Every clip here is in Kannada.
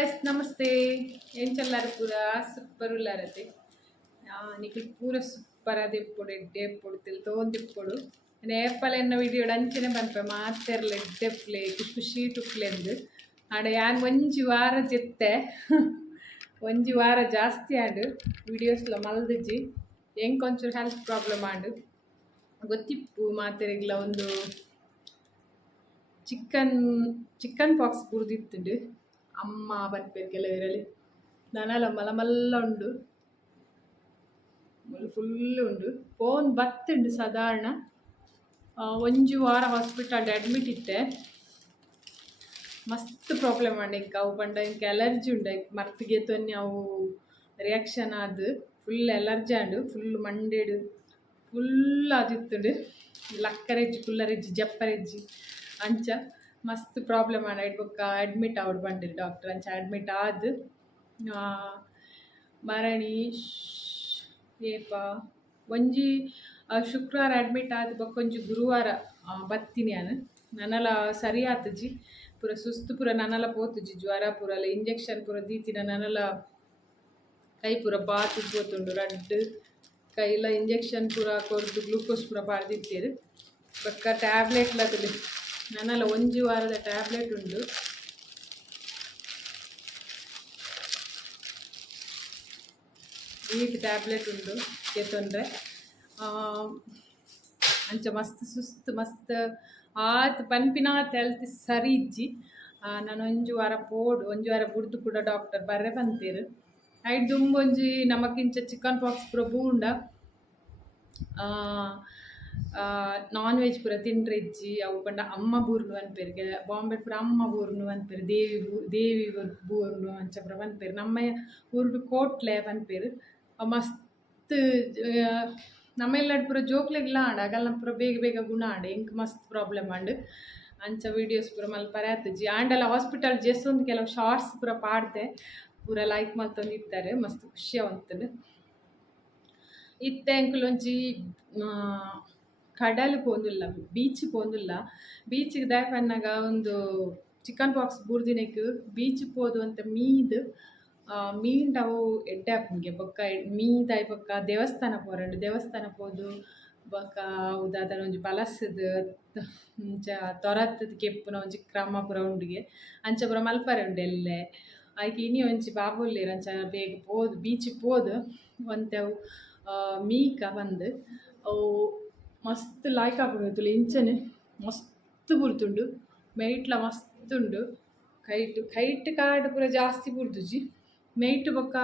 गाइस नमस्ते ఏం చల్లారు పూరా సూపర్ ఉల్లారతే నీకు పూరా సూపర్ అది ఇప్పుడు ఎడ్డే ఇప్పుడు తిల్తోంది ఇప్పుడు ನೇಪಲೆನ್ನ ವಿಡಿಯೋ ಅಂಚನೆ ಬಂದ್ಪ ಮಾತೆರ್ಲೆ ಎಡ್ಡೆಪ್ಲೆ ಖುಷಿ ಟುಕ್ಲೆಂದು ಆಡ ಯಾನ್ ಒಂಜಿ ವಾರ ಜೆತ್ತೆ ಒಂಜಿ ವಾರ ಜಾಸ್ತಿ ಆಡು ವಿಡಿಯೋಸ್ಲ ಮಲ್ದಿಜ್ಜಿ ಹೆಂಗೆ ಒಂಚೂರು ಹೆಲ್ತ್ ಪ್ರಾಬ್ಲಮ್ ಆಡು ಗೊತ್ತಿಪ್ಪು ಮಾತೆರೆಗ್ಲ ಒಂದು ಚಿಕನ್ ಪಾಕ್ಸ್ ಬುರ್ದಿತ್ತುಂಡು ಅಮ್ಮ ಬನ್ಪೇರು ಕೆಲವರಲ್ಲಿ ನನಲ ಮಲಮಲ್ಲ ಉಂಡು ಫುಲ್ ಉಂಡು ಫೋನ್ ಬತ್ತುಂಡು ಸಾಧಾರಣ ಒಂಜು ವಾರ ಹಾಸ್ಪಿಟಲ್ ಅಡ್ಮಿಟ್ ಇತ್ತೆ ಮಸ್ತ್ ಪ್ರಾಬ್ಲಮ್ ಆಂಡ ಇಂಕ ಅವು ಪಂಡ ಇಂಕ ಎಲರ್ಜಿ ಉಂಡ ಮರ್ತಿಗೆ ತೊನ್ನೆ ಅವು ರಿಯಾಕ್ಷನ್ ಆದ್ ಫುಲ್ ಎಲರ್ಜಿ ಆಂಡು ಫುಲ್ ಮಂಡೆಡು ಫುಲ್ ಆದಿತ್ತುಂಡು ಲಕ್ಕರೆಜ್ಜಿ ಕುಲ್ಲರೆಜ್ಜಿ ಜಪ್ಪರೆಜ್ಜಿ ಅಂಚ ಮಸ್ತ್ ಪ್ರಾಬ್ಲಮ್ ಆಂಡ ಐಟ್ ಬೊಕ್ಕ ಅಡ್ಮಿಟ್ ಆವಡ್ ಬಂದಿರು ಡಾಕ್ಟರ್ ಅಂಚ ಅಡ್ಮಿಟ್ ಆದ್ ಮರಣಿ ಏಪ ಒಂಜಿ ಶುಕ್ರವಾರ ಅಡ್ಮಿಟ್ ಆದ ಬಕ್ಕೊಂಜಿ ಗುರುವಾರ ಬತ್ತೀನಿ ನಾನು ನನಲ ಸರಿ ಆತಜಿ ಪೂರ ಸುಸ್ತು ಪೂರ ನನಲ ಪೋತುಜಿ ಜ್ವರ ಪೂರಲ್ಲ ಇಂಜೆಕ್ಷನ್ ಪೂರ ದೀತಿನ ನನಲ ಕೈ ಪೂರ ಬಾತು ಪೋತುಂಡು ರಡ್ಡ್ ಕೈಲ ಇಂಜೆಕ್ಷನ್ ಪೂರ ಕೊರ್ದು ಗ್ಲೂಕೋಸ್ ಪೂರ ಪಾಡ್ದಿತ್ತೇರು ಬೊಕ್ಕ ಟ್ಯಾಬ್ಲೆಟ್ಲ ತುಲಿ ನನಲ ಒಂಜಿ ವಾರದ ಟ್ಯಾಬ್ಲೆಟ್ ಉಂಡು ವೀಕ್ ಟ್ಯಾಬ್ಲೆಟ್ ಉಂಡು ತೊಂದರೆ ಅಂಚ ಮಸ್ತ್ ಸುಸ್ತು ಮಸ್ತ್ ಆತ್ ಪನ್ಪಿನಾತ್ ಹೆಲ್ತ್ ಸರಿ ಇಜ್ಜಿ ನಾನು ಒಂಜು ವಾರ ಬುಡ್ದು ಕೂಡ ಡಾಕ್ಟರ್ ಬರ್ರೆ ಬಂತೇರು ಐಟ್ ದುಂಬೊಂಜಿ ನಮಕಿಂಚ ಚಿಕನ್ ಪಾಕ್ಸ್ ಪೂರ ಬೂಂಡ ನಾನ್ ವೆಜ್ ಪೂರ ತಿಂಡ್ರೆ ಇಜ್ಜಿ ಅವು ಪಂಡ ಅಮ್ಮ ಬೂರ್ನು ಅನ್ಪೇರಿಗೆ ಬಾಂಬೆ ಪೂರ ಅಮ್ಮ ಬೂರ್ನು ಅನ್ಪೇರು ದೇವಿ ಬೂರ್ನು ಅಂಚ ಪೂರ ಬಂದ್ಪೇರು ನಮ್ಮ ಊರುಡು ಕೋಟ್ಲೆ ಬಂದ್ಪೇರು ಮಸ್ತ್ ನಮ್ಮೆಲ್ಲಡ್ ಪೂರ ಜೋಕ್ಲೆಗ್ಲ ಆಂಡ ಆಗಲ್ಲ ಪೂರ ಬೇಗ ಬೇಗ ಗುಣ ಆಂಡ ಇಂಕ್ ಮಸ್ತ್ ಪ್ರಾಬ್ಲಮ್ ಆಂಡ್ ಅಂಚ ವೀಡಿಯೋಸ್ ಪೂರ ಮಲ್ಪರೆ ಆತಜ್ಜಿ ಆಂಡಲ ಹಾಸ್ಪಿಟಲ್ ಜೆಸ್ಸೊಂದು ಕೆಲವು ಶಾರ್ಟ್ಸ್ ಪೂರ ಪಾಡ್ದೆ ಪೂರ ಲೈಕ್ ಮಲ್ತೊಂದು ಇತ್ತಾರೆ ಮಸ್ತ್ ಖುಷಿ ಅವಂತನು ಇತ್ತೆ ಎಂಕುಲೊಂಜಿ ಕಡಲು ಪೋಂದುಲ್ಲ ಬೀಚ್ ಪೋಂದುಲ್ಲ ಬೀಚಿಗೆ ದಾಯಪನ್ನಾಗ ಒಂದು ಚಿಕನ್ ಪಾಕ್ಸ್ ಬೂರ್ದಿನಕ್ಕೆ ಬೀಚ್ ಪೋದು ಅಂತ ಮೀಂಡವು ಎಡ್ಡೆ ಆಪುಂಗೆ ಬೊಕ್ಕ ಮೀದಾಯ್ ಬೊಕ್ಕ ದೇವಸ್ಥಾನ ಪೋರಂಡು ದೇವಸ್ಥಾನ ಪೋದು ಬೊಕ್ಕ ಉದಾದನ ಒಂಜಿ ಬಲಸದ ಅಂಚ ತೊರತ್ತದ ಕೆಪ್ಪುನ ಒಂಜಿ ಕ್ರಮ ಪೂರ ಉಂಡಿಗೆ ಅಂಚ ಪೂರ ಮಲ್ಪರೆ ಉಂಡು ಎಲ್ಲೆ ಆಯ್ಕೆ ಇನಿ ಒಂಜಿ ಬಾಬುಲ್ಲೇರು ಅಂಚ ಬೇಗ ಪೋದು ಬೀಚ್ ಪೋದು ಒಂತೆವು ಮೀಕ ಬಂದು ಅವು ಮಸ್ತ್ ಲಾಯ್ಕ್ ಆಪುಂಡು ಇಂಚನೆ ಮಸ್ತ್ ಬುರ್ದುಂಡು ಮೈಟ್ಲ ಮಸ್ತ್ ಉಂಡು ಕೈಟ್ ಕಾರ್ಡ್ ಪೂರ ಜಾಸ್ತಿ ಬುರ್ದುಜಿ ಮೈಟ್ ಬೊಕ್ಕ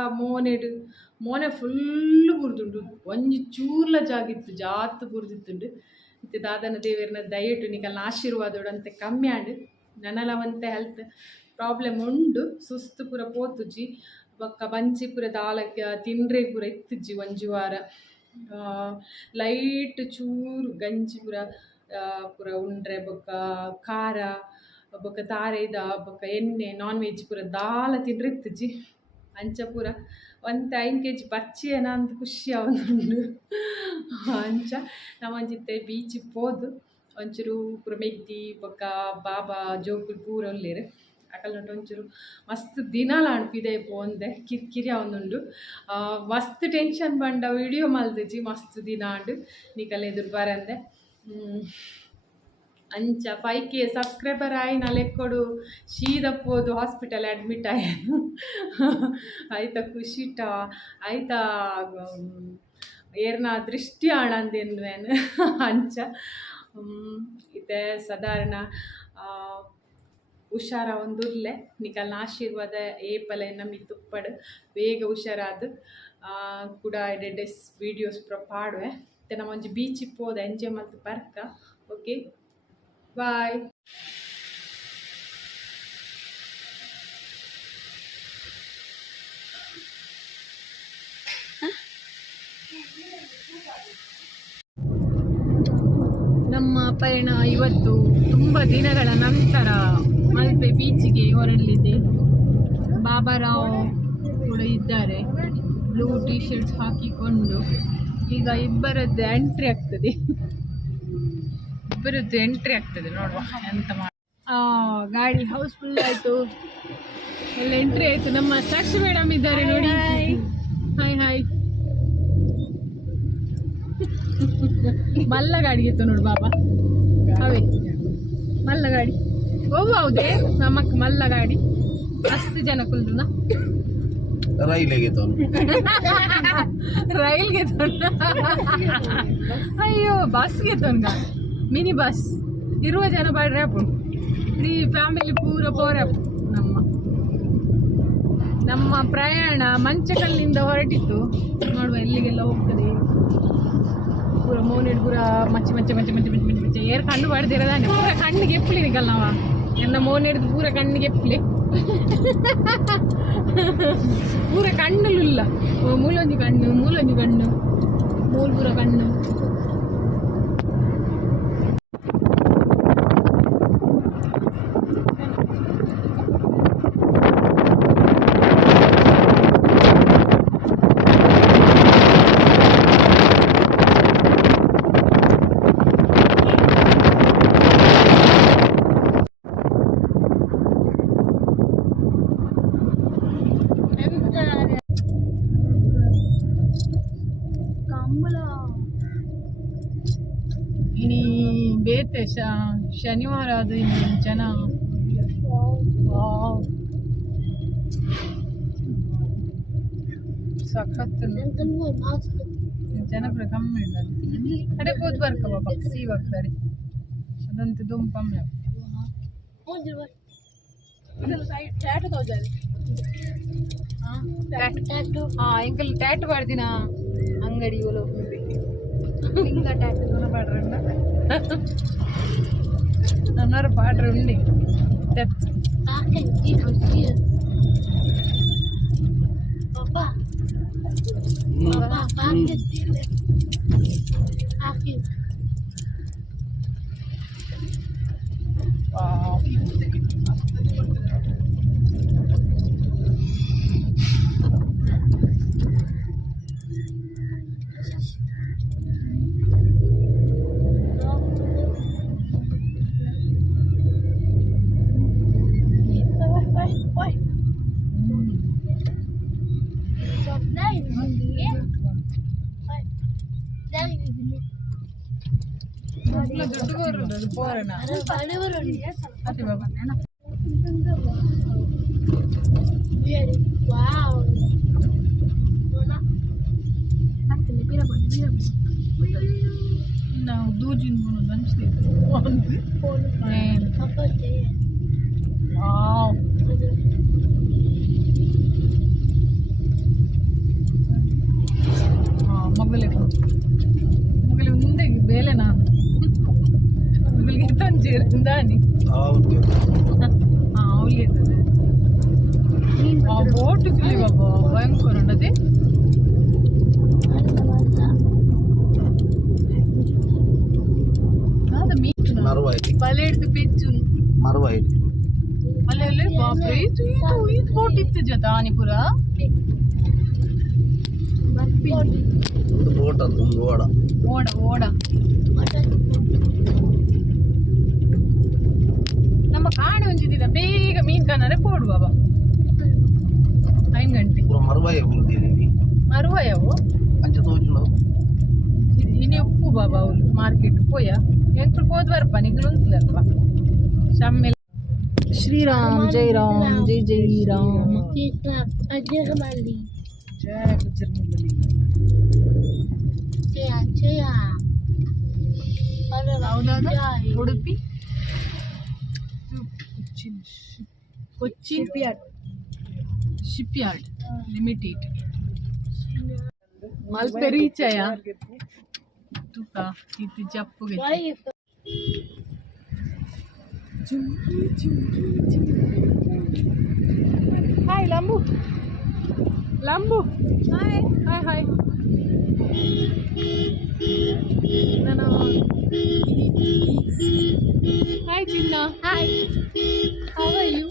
ಮೋನೆ ಫುಲ್ ಬುರ್ದುಂಡು ಒಂಜಿ ಚೂರ್ಲ ಜಾಗಿತ್ತು ಜಾತ್ ಬುರ್ದಿತ್ತುಂಡು ಮತ್ತು ದಾದನ ದೇವೇರ್ನ ದಯಟು ನಿಕಲ್ನ ಆಶೀರ್ವಾದೋಡು ಅಂತೆ ಕಮ್ಮಿ ಆಂಡು ನನಲ ಒಂತೆ ಹೆಲ್ತ್ ಪ್ರಾಬ್ಲಮ್ ಉಂಡು ಸುಸ್ತು ಪೂರ ಪೋತುಜಿ ಬೊಕ್ಕ ಬಂಚಿ ಪೂರ ದಾಲಕ್ಕೆ ತಿಂಡ್ರೆ ಪೂರ ಇತ್ತುಜ್ಜಿ ಒಂಜಿ ವಾರ ಲೈಟ್ ಚೂರು ಗಂಜಿ ಪೂರ ಉಂಡ್ರೆ ಬೊಕ್ಕ ಖಾರ ಬೊಕ್ಕ ತಾರೆದ ಬೊಕ್ಕ ಎಣ್ಣೆ ನಾನ್ ವೆಜ್ ಪೂರ ದಾಲ ತಿಂಡ್ರೆ ಇತ್ತುಜ್ಜಿ ಅಂಚ ಪೂರ ಒಂದು 5 kg ಬಚ್ಚಿಯೇನ ಅಂತ ಖುಷಿ ಅವನುಂಡು ಅಂಚ ನಮ್ಮಂಜಿತ್ತೆ ಬೀಚ್ ಪೋದು ಒಂಚೂರು ಪೂರ ಮೆದ್ದಿ ಬೊಕ್ಕ ಬಾಬಾ ಜೋಕುಲು ಪೂರ ಒಲ್ಲೇರು ಅಕಲ್ನೊಟ್ಟು ಒಂಚೂರು ಮಸ್ತ್ ದಿನಾಲ ಅಣ್ಪಿದೆ ಪೋಂದೆ ಕಿರಿಕಿರಿ ಅವನುಂಡು ಮಸ್ತ್ ಟೆನ್ಷನ್ ಬಂಡ ವಿಡಿಯೋ ಮಲ್ದಿಜಿ ಮಸ್ತ್ ದಿನ ಆಂಡು ನಿಕಲ್ ಎದುರು ಬರಂದೆ ಅಂಚ 5K ಸಬ್ಸ್ಕ್ರೈಬರ್ ಆಯಿ ನಲೆಕ್ಕೊಡು ಶೀದಪ್ಪೋದು ಹಾಸ್ಪಿಟಲ್ ಅಡ್ಮಿಟ್ ಆಯನು ಆಯ್ತಾ ಖುಷಿಟ ಆಯ್ತಾ ಏರ್ನ ದೃಷ್ಟಿ ಆಣಂದೇನ್ವೇನು ಅಂಚ ಇದೆ ಸಾಧಾರಣ ಹುಷಾರ ಒಂದುರ್ಲೆ ನಿಕಲ್ನ ಆಶೀರ್ವಾದ ಏಪಲೆ ನಮ್ಮಿ ತುಪ್ಪಡು ಬೇಗ ಹುಷಾರಾದ ಕೂಡ ಎಡೆಸ್ ವೀಡಿಯೋಸ್ ಪೂರ ಪಾಡುವೆ ಮತ್ತು ನಮ್ಮ ಒಂಜಿ ಬೀಚಿಗೆ ಪೋದ ಎಂಜಾಯ್ ಮಲ್ತು ಬರ್ಕ ಓಕೆ ಬಾಯ್ ನಮ್ಮ ಪಯಣ ಇವತ್ತು ತುಂಬ ದಿನಗಳ ನಂತರ ಮಲ್ಪೆ ಬೀಚಿಗೆ ಹೊರಡಲಿದೆ ಬಾಬಾರಾವ್ ಕೂಡ ಇದ್ದಾರೆ ಬ್ಲೂ ಟಿ ಶರ್ಟ್ಸ್ ಹಾಕಿಕೊಂಡು ಈಗ ಇಬ್ಬರದ್ದು ಎಂಟ್ರಿ ಆಗ್ತದೆ ನೋಡುವ ಎಂತ ಗಾಡಿ ಹೌಸ್ಫುಲ್ ಆಯಿತು ಎಲ್ಲ ಎಂಟ್ರಿ ಆಯ್ತು. ನಮ್ಮ ಸಾಕ್ಷಿ ಮೇಡಮ್ ಇದ್ದಾರೆ ನೋಡಿ. Hi hi. ಮಲ್ಲ ಗಾಡಿ ಇತ್ತು ನೋಡು ಬಾಬಾ. ಅವೇ ಮಲ್ಲ ಗಾಡಿ ಹೌದೇ ನಮ್ಮಕ್ಕ ಮಲ್ಲ ಗಾಡಿ ಮಸ್ತ್ ಜನ ಕುಲ್ನ ರೈಲಿಗೆ ರೈಲ್ಗೆ ಅಯ್ಯೋ ಬಸ್ಗೆ ತೊನ್ಗ ಮಿನಿ ಬಸ್ ಇರುವ ಜನ ಬಾಡ್ರೆ ಅಪ್ಪು ಇಡೀ ಫ್ಯಾಮಿಲಿ ಪೂರ ಪೋರೆ ಅಪ್ಪು. ನಮ್ಮ ಪ್ರಯಾಣ ಮಂಚಕಲ್ಲಿಂದ ಹೊರಟಿತ್ತು. ನೋಡುವ ಎಲ್ಲಿಗೆಲ್ಲ ಹೋಗ್ತದೆ. ಪೂರ ಮೋನೆಡ್ ಪೂರ ಮಚ್ಚಿ ಮಚ್ಚೆ ಮಚ್ಚೆ ಮಚ್ಚೆ ಮಚ್ಚೆ ಮಚ್ಚೆ ಮಚ್ಚೆ ಏರ್ ಕಣ್ಣು ಬಾಡ್ದಿರೋದಾನೆ ಪೂರ ಕಣ್ಣಿಗೆ ಎಪ್ಪಲಿ ನಿಗಲ್ ನಾವ ಎನ್ನ ಮೋನೆಡ್ದು ಪೂರ ಕಣ್ಣಿಗೆ ಎಪ್ಪಲಿ ಪೂರ ಕಣ್ಣುಲ್ಲ ಮೂಲೊಂಜಿ ಕಣ್ಣು ಮೂಲ್ ಪೂರ ಕಣ್ಣು. ಇನಿ ಬೇತೆ ಶನಿವಾರ ಅದು ಇನ್ನು ಜನ ಸಖತ್ ಜನ ಕೂಡ ಕಮ್ಮಿ ಉಂಟು. ಕಡೆ ಹೋದ್ ಬರ್ಕ ಬಾಬಾ ಸೀವಾಗ್ತಾರೆ ಅದಂತೂ ದುಮ್ ಕಮ್ಮಿ ಎಂಕಲ್ ಟ್ಯಾಟು ಮಾಡ್ದಿನ ಅಂಗಡಿ ಲಿಂಗ ಟ್ಯಾಟು ಪಾಡ್ರಂಡ ನನ್ನವರು ಪಾಡ್ರೆ ಉಂಡಿ ದುಡ್ಡು ಪೋರಣ ಅದೇ ಬಾಬಾ ನಾವು ದೂಜಿನ ಬೋದು ಅನಿಸ್ತೇವೆ. ಮೊಗಲಿ ಮುಂದೆ ಬೇಲೆ ನಾನು ಮೊಗಲಿಗೆ ತಂಜೇರಿಂದಾನಿ ಅವಳಿಗೆ ಬೋಟು ಕಿಲಿ ಬಾಬಾ ಭಯಂಕರ ಉಂಡದೆ. ಬಲೆ ಹಿಡ್ದು ಪೆಚ್ಚು ಅಲ್ಲೆಲ್ಲ ಬಾಪ್ರೆ ಇದು ಬೋಟ್ ಇತ್ತು ಜತ ಆನಿಪುರ ಓಡ ಓಡ ನಮ್ಮ ಕಾಣೆ ಒಂಜಿದಿಲ್ಲ ಬೇಗ ಮೀನ್ ಕಾಣರೆ ಪೋಡು ಬಾಬಾ 5 ಗಂಟೆ ಮರುವಯವು ಇನಿ ಉಪ್ಪು ಬಾಬಾ ಅವಳು ಮಾರ್ಕೆಟ್ ಪೋಯ ಎಂಕ್ರು ಹೋದ್ ಬರ್ಪ ನಿಗ್ಲು ಉಂಟ್ಲಲ್ವಾ ಶಮ್ಮೆಲ್. ಶ್ರೀರಾಮ್ ಜೈ ರಾಮ್ ಜೈ ಜೈ ರಾಮ್ ಜಯ ಬಜರಂಗಬಲಿ ಜಯ Udupi Cochin shipyard limited Malpe ರೀಚಯ ತುಕ ಇದು ಜಪ್ಪುಗೆ ಹಾಯ್ ಲಂಬು ಹಾಯ್ ಹಾಯ್ ಹಾಯ್ ನಾನು ಹಾಯ್ ಚಿನ್ನ ಹಾಯ್ ಹೌ ಆರ್ ಯು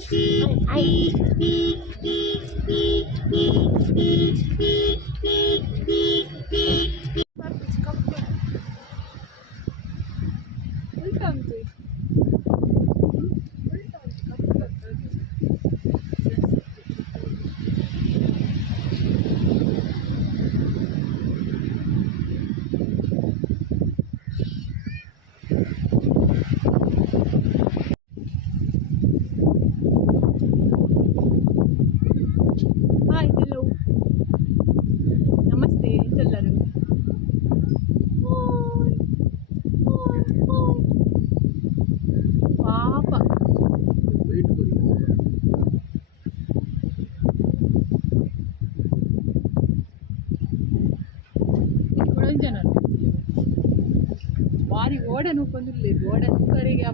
ನುಕ್ಕೊಂದಿಲ್ಲ ಗೋಡೆ ನುಕ್ಕರಿಗೆ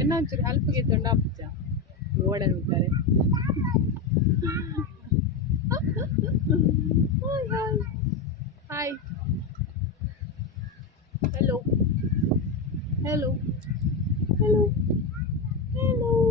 ಎನ್ನ ಒಂಚೂರು ಹೆಲ್ಪ್ಗೆ ತೊಂಡ ಅಪ್ಪಚ್ಚ ಗೋಡೆ ನುಕ್ಕರೆ hi hello hello hello hello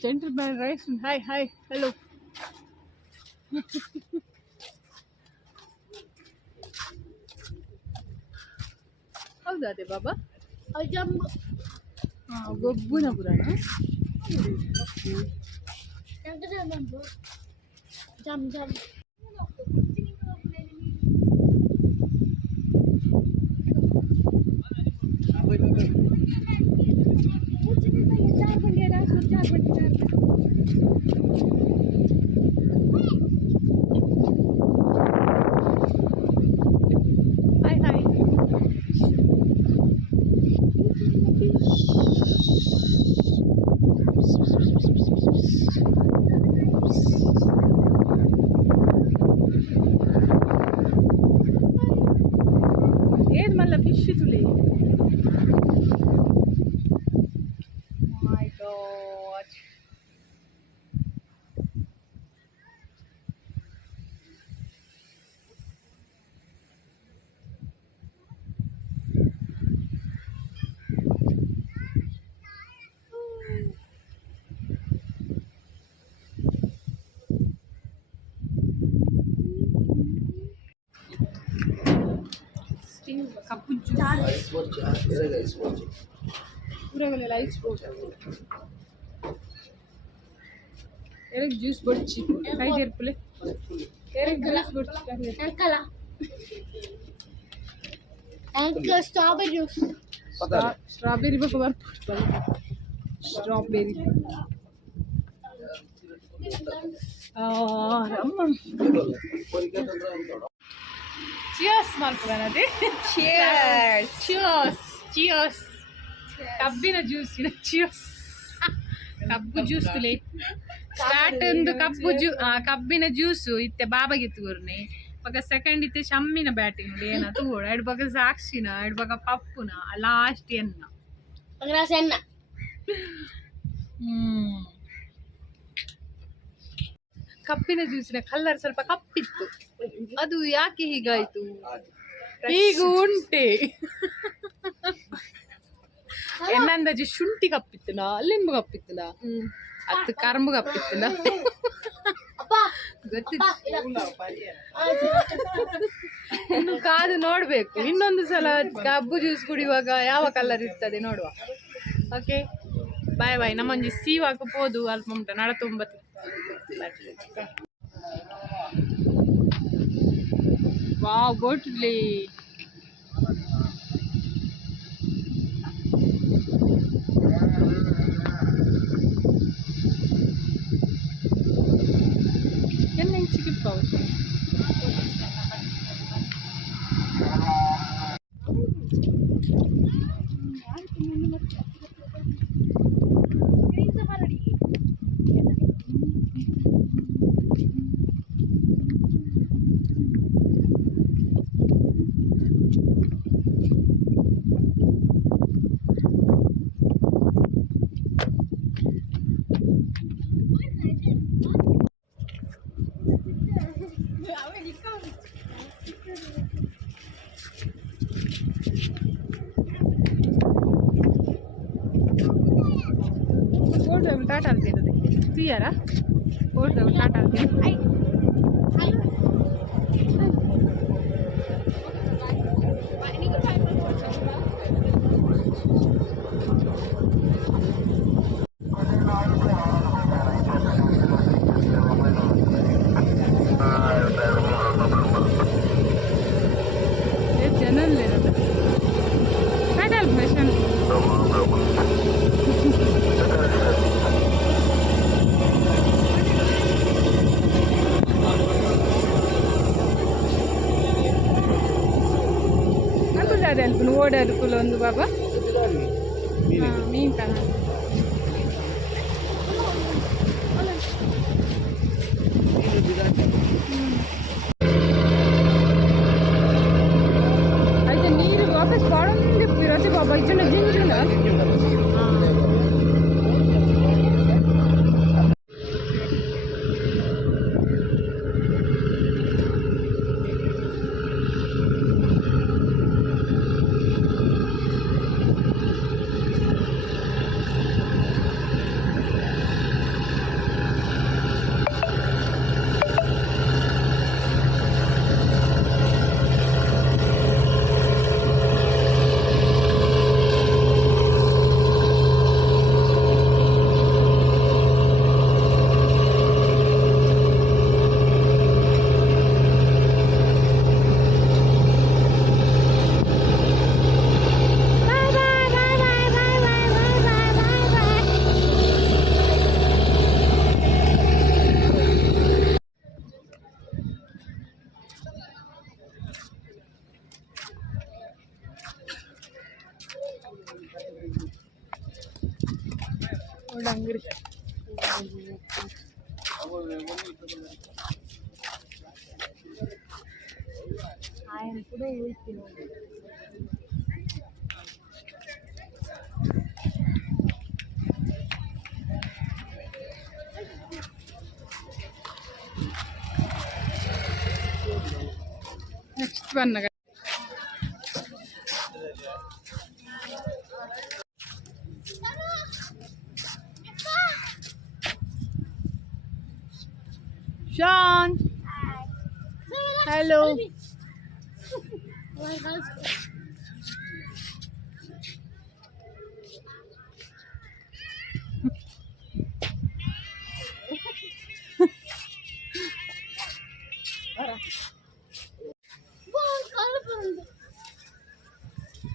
Gentleman rice. Hi, hi, hello. ಹೌದಾ ಅದೇ ಬಾಬಾ ಗೊಬ್ಬುನ ಪುರಾಣ ಹಾಯ್ ಹಾಯ್ ಏನ್ ಮಲ್ಲ ಫಿಶ್ ತುಳಿ ಮೈ ಗಾಡ್ ಕಪ್ಪು ಪೂರಗಲೆಲ್ಲ ಐಸ್ ಜ್ಯೂಸ್ ಬಡ್ಚಿ ಕೈ ತೆರ್ಪುಲೆ ಜ್ಯೂಸ್ ಬಡ್ಚಿ ಸ್ಟ್ರಾಬೆರಿ ಜ್ಯೂಸ್ ಸ್ಟ್ರಾಬೆರಿ ಬೇಕು ಬರ್ತಾರೆ ಸ್ಟ್ರಾಬೆರಿ ಚಿಯರ್ಸ್ ಮಾಡ್ಕೊಳ್ಳೋಣದೆ ಚಿಯರ್ಸ್ ಚಿಯರ್ಸ್ ಕಬ್ಬಿನ ಜ್ಯೂಸ್ ಚಿಯರ್ಸ್ ಕಬ್ಬು ಜ್ಯೂಸ್ ತುಲೆ ಸ್ಟಾರ್ಟ್ ಒಂದು ಕಬ್ಬಿನ ಜ್ಯೂಸು ಇತ್ತೆ ಬಾಬಾಗಿತ್ತು ಗುರ್ನಿ ಬಗ ಸೆಕೆಂಡ್ ಇತ್ತೆ ಶಮ್ಮಿನ ಬ್ಯಾಟಿಂಗ್ ಏನ ತೂಡ ಎರಡು ಬಗ ಸಾಕ್ಷಿನ ಎರಡು ಬಗ ಪಪ್ಪುನ ಲಾಸ್ಟ್ ಎನ್ನ ಕಬ್ಬಿನ ಜ್ಯೂಸಿನ ಕಲರ್ ಸ್ವಲ್ಪ ಕಪ್ಪಿತ್ತು ಅದು ಯಾಕೆ ಹೀಗಾಯ್ತು ಈಗ ಉಂಟೆ ಎನ್ನಂದಾಜು ಶುಂಠಿ ಕಪ್ಪಿತ್ತನ ಲಿಂಬು ಕಪ್ಪಿತ್ತನ ಹತ್ತು ಕರ್ಮು ಕಪ್ಪಿತ್ತನ ಗೊತ್ತಿತ್ತು ಇನ್ನು ಕಾದು ನೋಡ್ಬೇಕು ಇನ್ನೊಂದು ಸಲ ಕಬ್ಬು ಜ್ಯೂಸ್ ಕುಡಿಯುವಾಗ ಯಾವ ಕಲರ್ ಇರ್ತದೆ ನೋಡುವ ಓಕೆ ಬಾಯ್ ಬಾಯ್ ನಮ್ಮೊಂದು ಸೀವಾಕ ಪೋದು ಅಲ್ಪ ಉಂಟ ನಡ ತುಂಬತ್ತು ವಾವ್ ಗೋಟ್ಲಿ ಎಲ್ಲ ಸಿಕ್ಕಿಪ್ಪಾವು ಟಾಟಾ ಅಂತಿರೋದು ಕ್ಲಿಯರ ಓಡ್ದವು ಟಾಟಾ ಅಂತೀನಿ ಜನಲ್ಲೇ ಟಾಟಾ ಅಲ್ಪೇಷನ್ ಅಲ್ಪನು ಓಡಾಡು ಕುಲೊಂದು ಬಾಬಾ ಮೀನ್ ಕಾಣ అయితే నీరు వాపస్ పడండి పిరచి బాబా ఇచ్చిన జింజున ಅಂಗಡಿ ఆయన ಕೂಡ ಹೇಳ್ತೀನಿ next one Sean. Hi. Hello.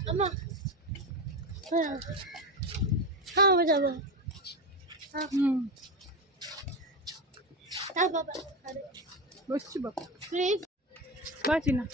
Amma. Ha, baba. Ha, baba. Boschi baba. Please. Bachina.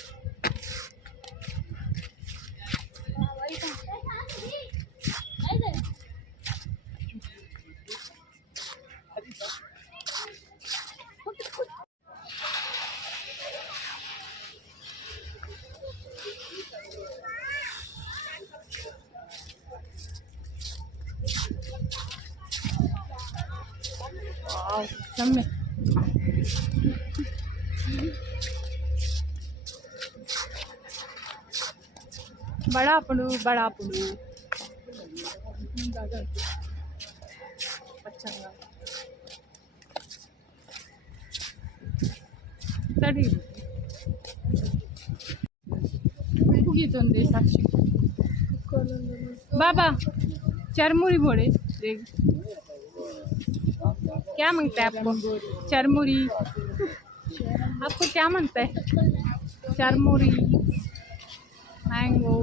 Wow, yummy. बड़ा पड़ू पच्चंगा तड़ी साक्षी बाबा चरमुरी बोले क्या मांगता है आपको चरमुरी आपको क्या मांगता है चरमुरी मैंगो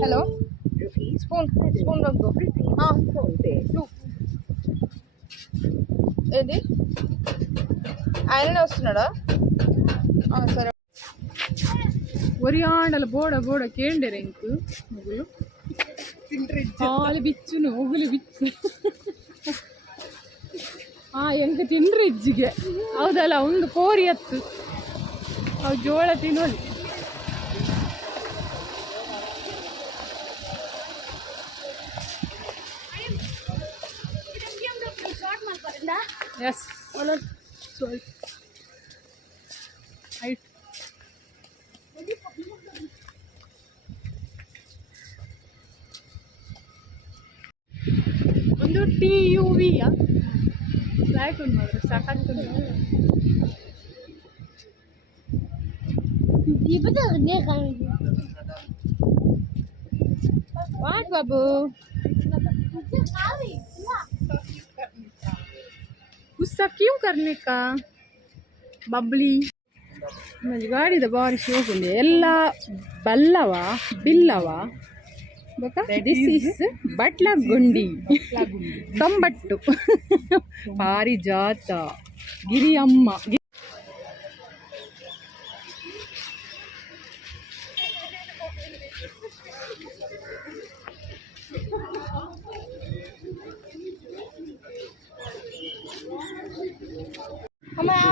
हेलो स्पून रख दो हाँ टू ఏది ఆయననే వస్తున్నాడా సరే ఒరి ఆండల బోడ కేండెರೆ ఇంకు ముగులు ಹಾಲು ಬಿಚ್ಚುನು ಉಗುಲು ಬಿಚ್ಚು ಎಂಕ ತಿನ್ರಿ ಇಜ್ಜಿಗೆ ಹೌದಲ್ಲ ಒಂದು ಕೋರಿ ಹತ್ತು ಅವು ಜೋಳ ತಿನ್ನೋದು ಎಸ್ ಹೈಟ್ ಒಂದು TUV ಬ್ಲ್ಯಾಕ್ ಒಂದು ಮಾತ್ರ ಸಾಕಾಗ್ತದೆ ವಾಟ್ ಬಾಬು गुस्सा क्यों करने का बबली मुझे गाड़ी द बारी शौक है एल्ला बल्लवा बिल्लवा बका दिस इज बट्ला गुंडी कंबट्टु पारिजात गिरी अम्मा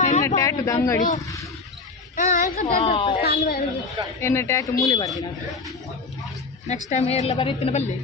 ಎನ್ನ ಟ್ಯಾಟುದ ಅಂಗಡಿ ಎನ್ನ ಟ್ಯಾಟು ಮೂಲೆ ಬರ್ತೀನಿ ನೆಕ್ಸ್ಟ್ ಟೈಮ್ ಎಲ್ಲ ಬರೀತೀನಿ ಬಲ್ಲಿ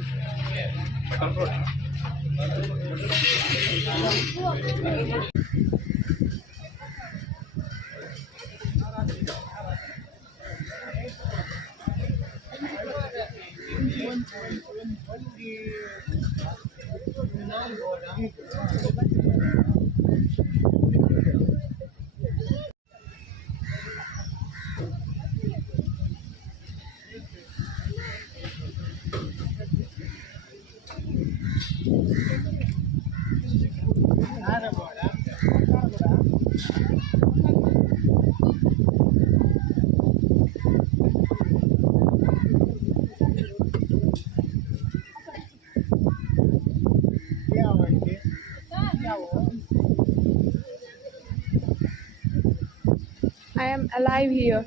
I am alive here.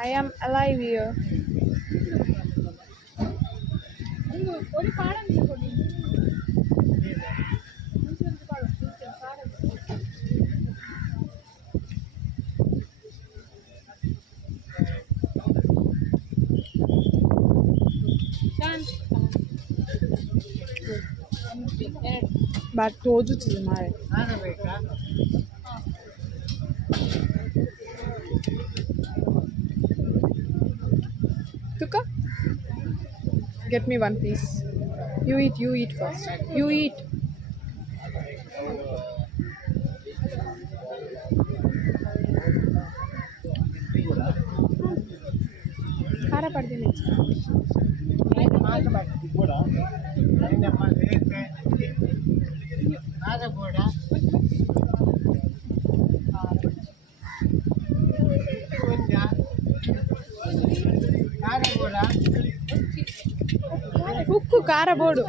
I am alive here. But told you to the mare. Tuka, get me one piece. You eat first. You eat. Khara padini. Ukku kara bodu.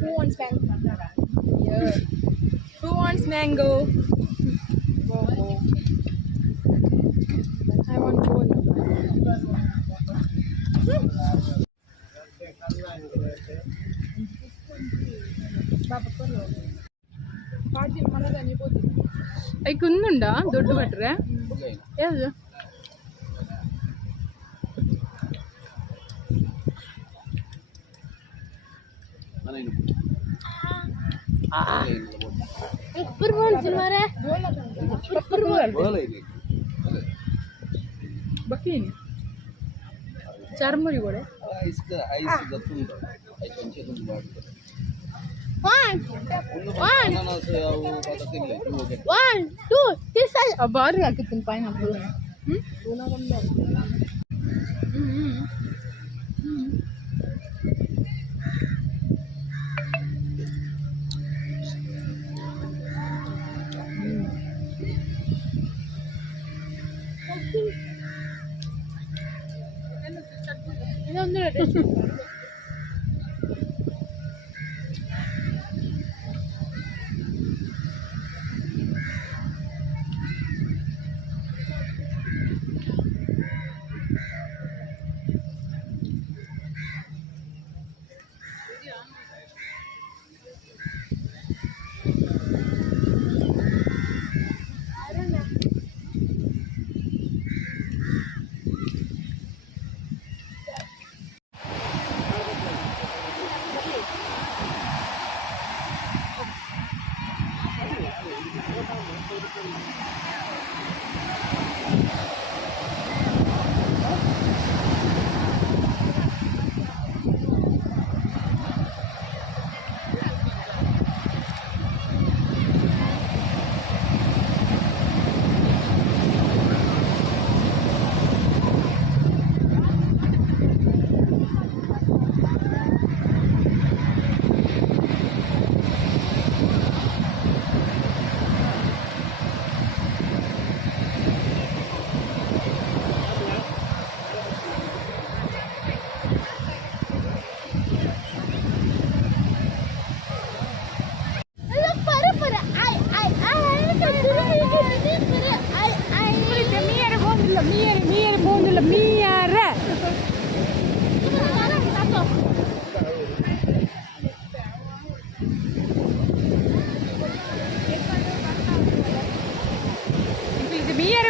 Who wants mango? Yeah. Who wants mango? I want gold. అవి కుందుండా దొడ్డు పట్టరా ఏది Bakin. Charmuri bole. One, 2, 3. Abar hakitin pineapple.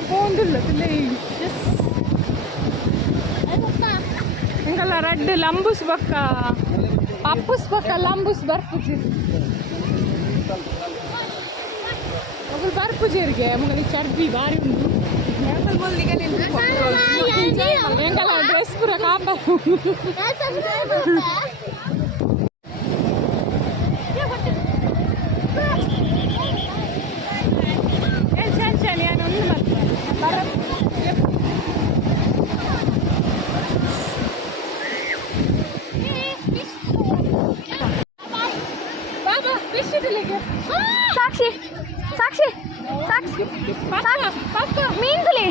പോകുന്നില്ല ಹಿಂಗಲ್ಲ ರಡ್ಡ್ ಲಂಬುಸ್ ಬಕ್ಕ ಪಪ್ಪುಸ್ ಬಕ್ಕ ಲಂಬುಸ್ ಬರ್ಪುಜಿ ಮೊಗಲ್ ಬರ್ಪುಜಿರ್ಗೆ ಮೊಗಲಿ ಚರ್ಬಿ ಬಾರಿ ಉಂಟು ಹೆಂಗಲ್ಲ ಡ್ರೆಸ್ ಪೂರ ಕಾಪ ಚಂಚಲಿ ಏನು ಒಂದು ಮತ್ತೆ ಸಾಕ್ಷಿ ಸಾಕ್ಷಿ ಸಾಕ್ಷಿ ಮೀನ್ಗುಲಿ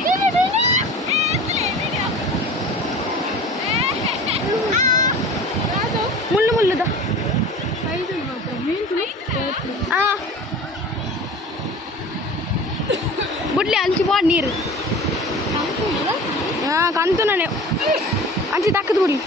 ಮುಳ್ಳು ಮುಳ್ಳುದ ಬುಡ್ಲಿ ಅಂಚಿ ಬಾಡ್ ನೀರು ಕಂತುನೇ ಅಂಚಿ ತಕ್ಕದು ಬುಡ್ಲಿ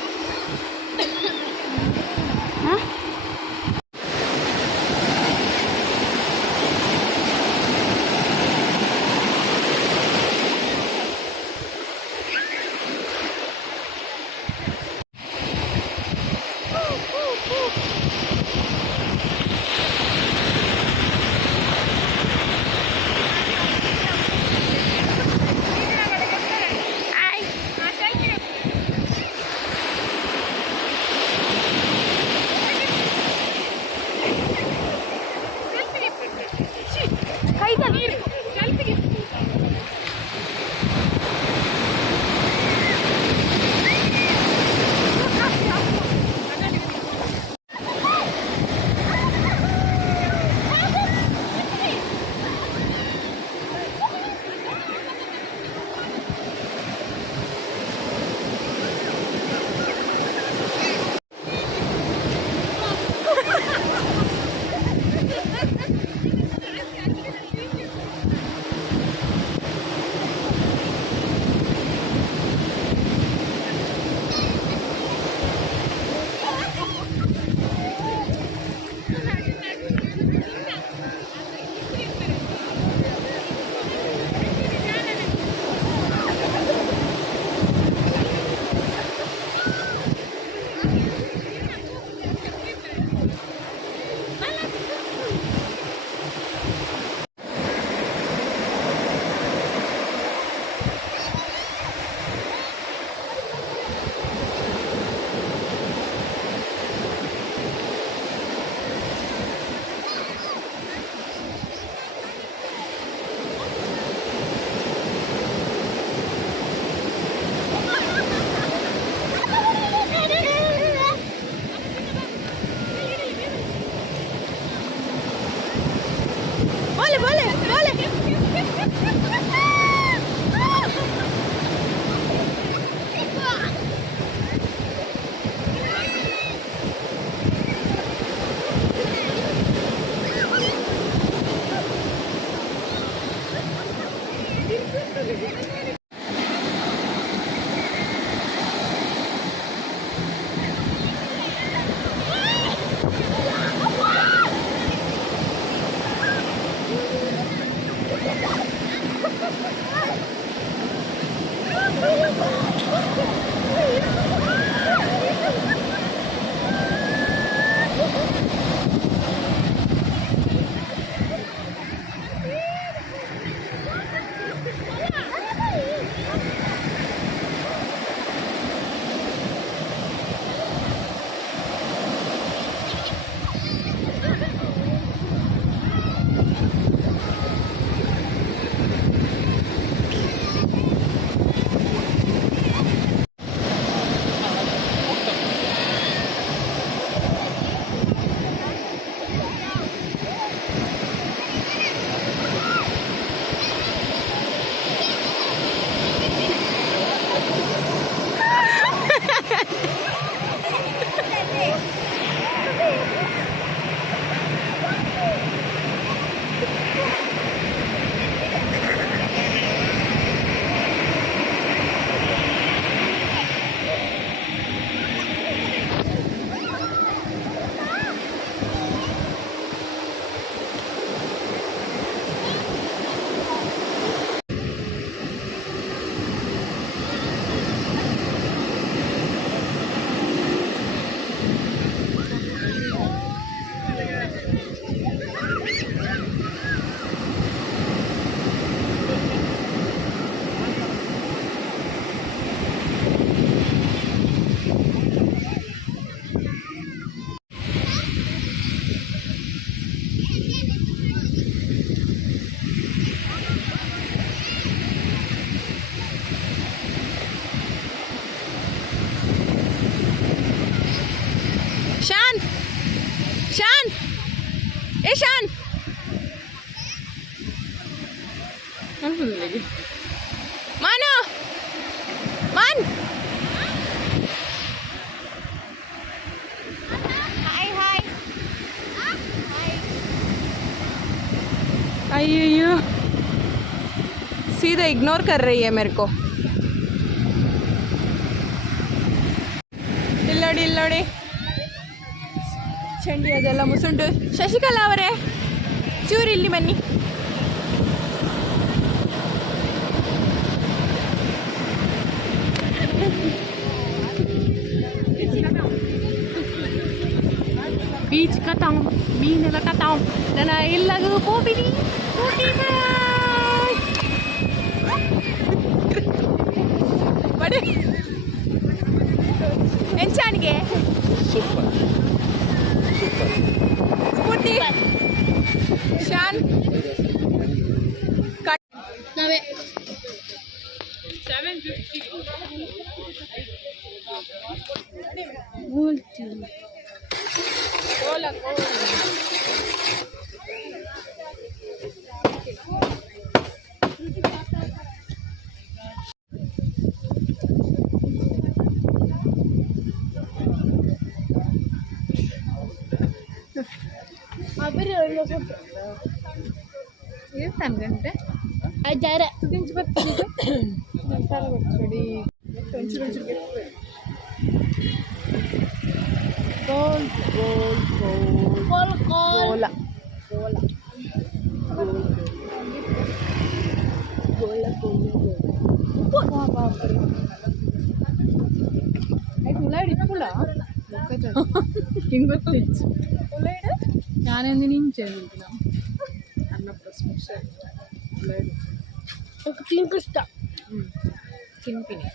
Mana? Man? Hi, hi. अय्यो सीधा इग्नोर कर रही है मेरे को. इल्लोड़ी इल्लोड़ी ಚಂಡಿ ಅದೆಲ್ಲ ಮುಸುಂಡು ಶಶಿಕಲಾ ಅವರೇ ಚೂರು ಇಲ್ಲಿ ಬನ್ನಿ. बीच कताऊं मीन कताऊं दना इल्लगु पोबिनी बड़े ಎಂಚಾನಿಗೆ ಸೂಪರ್ ಸೂಪರ್ ಸ್ಫೂರ್ತಿ ಶಾನ್ ನಾವೇ 750 ಕೋಲ ಗಂಟೆ ಐದಾರ ದಿಂಚು ಬರ್ತೀನಿ ಗೋಲ್ ಗೋಲ್ ಗೋಲ್ ಕೋಲ ಕೋಲ ഞാനെന്തിനും ചെയ്തിരിക്കണം ഇഷ്ടം കിൻപിനി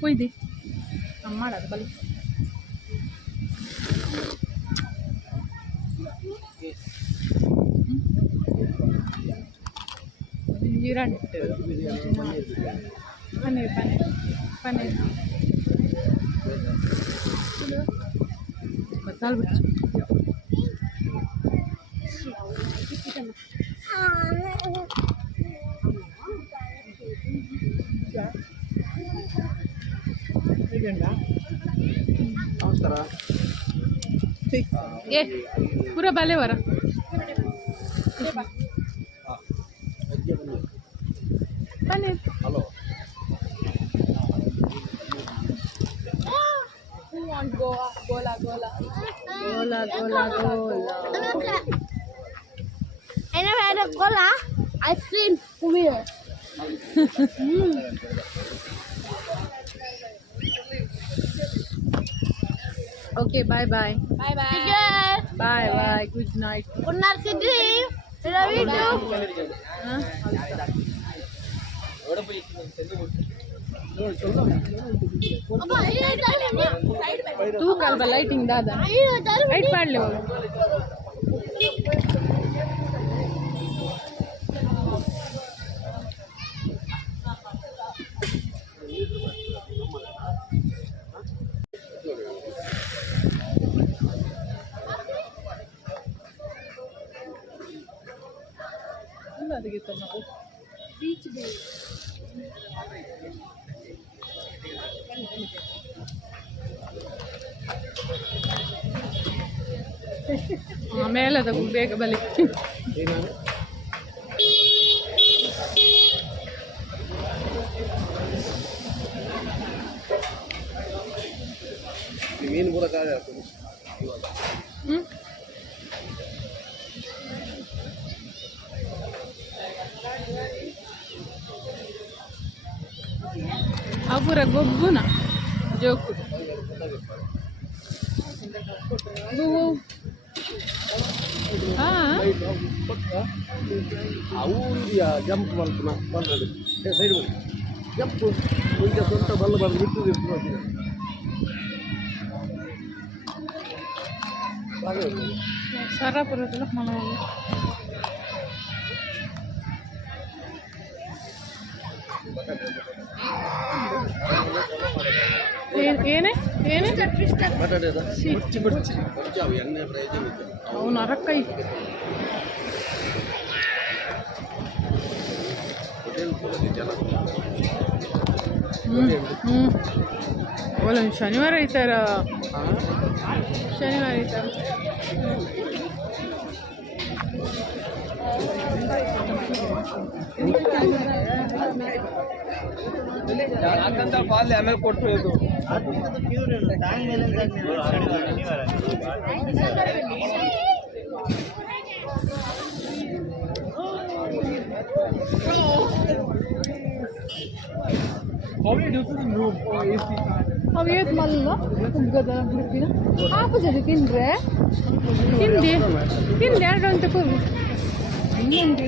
പോയി അമ്മാടത് ബലി രണ്ട് പനീർ പനീർ പനീർ മസാല പിടിച്ചു ನಮಸ್ಕಾರ ಏ ಪೂರ ಬಾಲೆ ವರ ಪನೀರ್ ಹಲೋ ಗೋಲ ಗೋಲ ಗೋಲ ಗೋಲ ಗೋಲ ಗೋಲ ice cream Okay, bye bye. Bye bye. Bye bye. Good night. Good night, Sidri. Love you too. Huh? तू काल लाइटिंग दादा लाइट पाडले ಆಮೇಲೆ ಅದು ಬೇಗ ಬಲಿ ಮೀನು ಬರಕಾಗ ಅಪುರ ಗೊಬ್ಬುನ ಜೋಕು ಊರಿಯ ಜಂಪ್ ಮಾಡ್ತಾನ ಬಂದದ್ದು ಸೈಡ್ ಮಾಡಿ ಜಂಪ್ ಮುಂದೆ ಸ್ವಂತ ಬಲ್ಲ ಬಂದು ಬಿಟ್ಟು ಸರಾಪುರದಲ್ಲ ಮನೆಯಲ್ಲಿ ಏನೇ ಏನೇ ಬಟಾಟೆ ಅದ ಸಿ ಬುರ್ಜಿ ಅವು ಎಣ್ಣೆ ಫ್ರೈ ಆಗಿರುತ್ತೆ ಅವನು ಅರಕ್ಕೈ ಹೋಟೆಲ್ ಕೊಡೋದು ಜನ ಒಳ್ಳೆ ಶನಿವಾರ ಐತಾರ ಶನಿವಾರ ಐತಾರ ಯಾಕಂತ ಪಾಲ್ ಆಮೇಲೆ ಕೊಟ್ಟು ಇದು ಅವು ಏತ್ ಮಲ್ಲ ಉಗ್ಗದ ಗ್ರೂಪಿನ ಆಪೋಸಿಟ್ ತಿಂದ್ರೆ ತಿಂದೆ 2 ಗಂಟೆ ಕೊಡು ಇನ್ನೊಂದು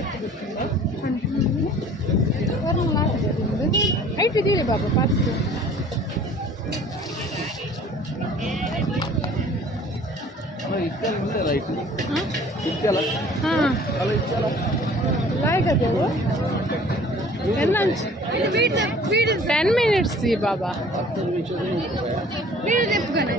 ಐಟ್ ಇದೀರಿ ಬಾಬಾ ಪಾರ್ಸು ಹಾಂ లాగదేవు 10 minutes सी बाबा వీడు తెప్పుగానే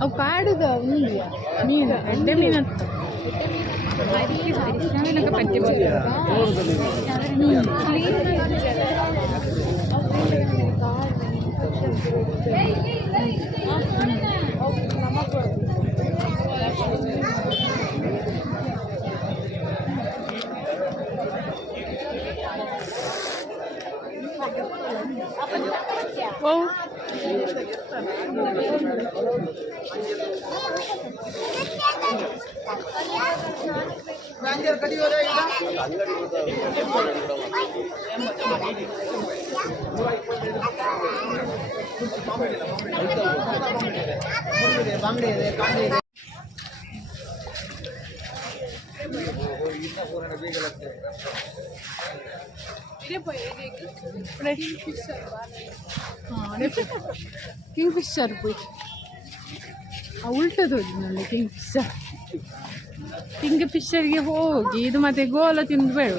ಅವು ಕಾಡುದ ಮೀನು ಎಡ್ಡೆ ಮೀನತ್ತು ಪಂಚೆ ಓ ಕಿಂಗ್ ಫಿಶರ್ പോയി ಉಲ್ಟದು ನೋಡಿ ಕಿಂಗ್ ಫಿಶರ್ಗೆ ಹೋಗಿ ಇದು ಮತ್ತೆ ಗೋಲ ತಿಂದು ಬೇಡ